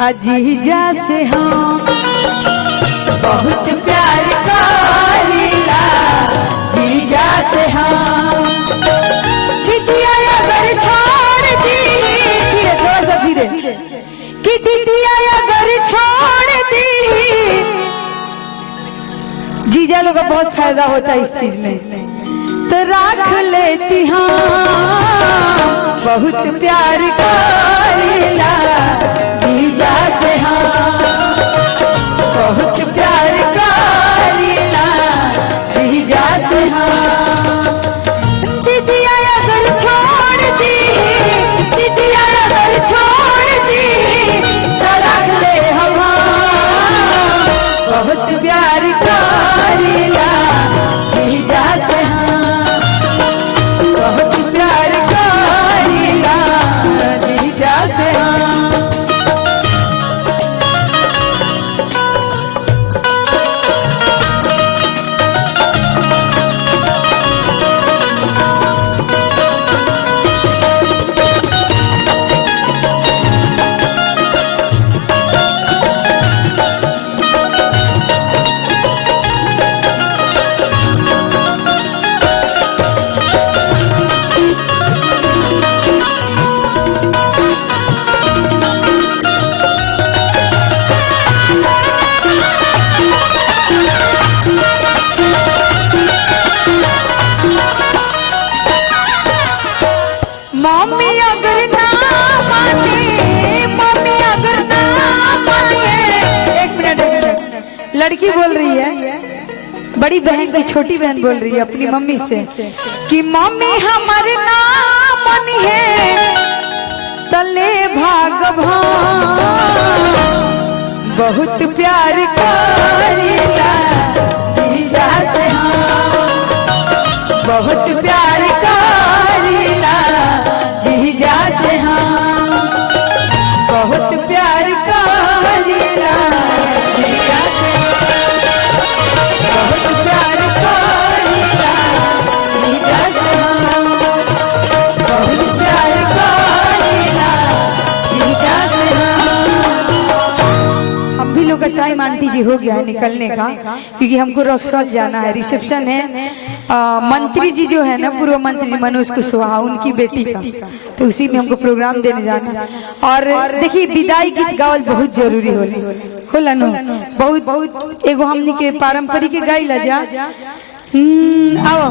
अजीजा से हम बहुत प्यार करीला, जीजा से हम दीदिया अगर छोड़ दी, धीरे थोड़ा सा धीरे, कि दीदिया अगर छोड़ दी, जीजा लोग का बहुत फायदा होता है इस चीज में, तो राख लेती हम बहुत प्यार करीला, जीजा से हम बहुत प्यार करीला, जीजा से हम दीदिया अगर छोड़ दी, दीदिया अगर छोड़ दी, तो रख ले हम बहुत प्यार करीला, जीजा से हम बहुत प्यार करीला, जीजा से हम। मम्मी अगर ना माने, मम्मी अगर ना माने, एक मिनट, लड़की बोल रही है, बड़ी बहन की छोटी बहन बोल रही है अपनी मम्मी से कि मम्मी हमारे ना मानी है, तले भाग बहुत प्यार करीला, जीजा से हम बहुत प्यार करीला, जीजा से हम बहुत प्यार करीला, जीजा से बहुत प्यार करीला, जीजा से हम बहुत प्यार करीला, जीजा से हम भी लोग का टाइम आंटी जी हो गया है निकलने का, क्योंकि हमको रक्सौल जाना है, रिसेप्शन है। मंत्री जी जो है ना, पूर्व मंत्री जी मनोज कुशवाहा, उनकी बेटी का, तो उसी में हमको प्रोग्राम देने जाना है। और देखिए विदाई गीत गावल बहुत जरूरी होला नो, बहुत एगो हमनी के पारंपरिक गाइला जा। आओ